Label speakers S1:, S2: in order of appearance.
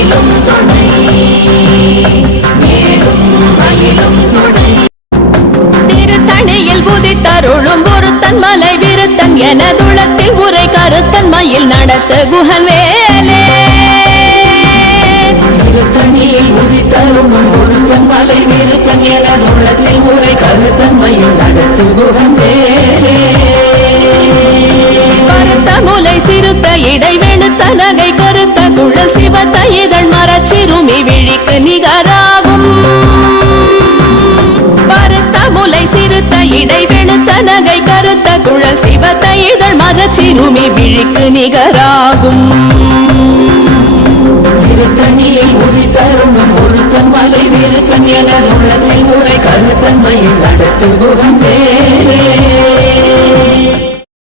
S1: அயிலும் துணை மேலும் அயிலும் துணை. திருத்தணியில் உதித்தருளும் ஒரு தன்மலை விருத்தன் என துளத்தில் உரை கருத்தன் மயில் நடத்த குஹன் வேலே.
S2: திருத்தணியில் உதித்தருளும் ஒரு தன்மலை விருத்தன் என துளத்தில் உரை கருத்தன் மயில் நடத்து குஹன் வேலே.
S1: பருத்த முலை சிறுத்த இடை நகை இதழ் மரச்சிறுமி விழிக்கு நிகராகும். பருத்த முலை சிறுத்த இடை வெளுத்த நகை கருத்த குழல் சிவத்த இதழ் மரச்சிறுமி விழிக்கு நிகராகும்.
S2: திருத்தணியில் உதித்தரும் ஒருத்தன் மலை விருத்தன் என உள்ளத்தில் உரை கருத்தன்மையில் நடத்து குகம் தேவே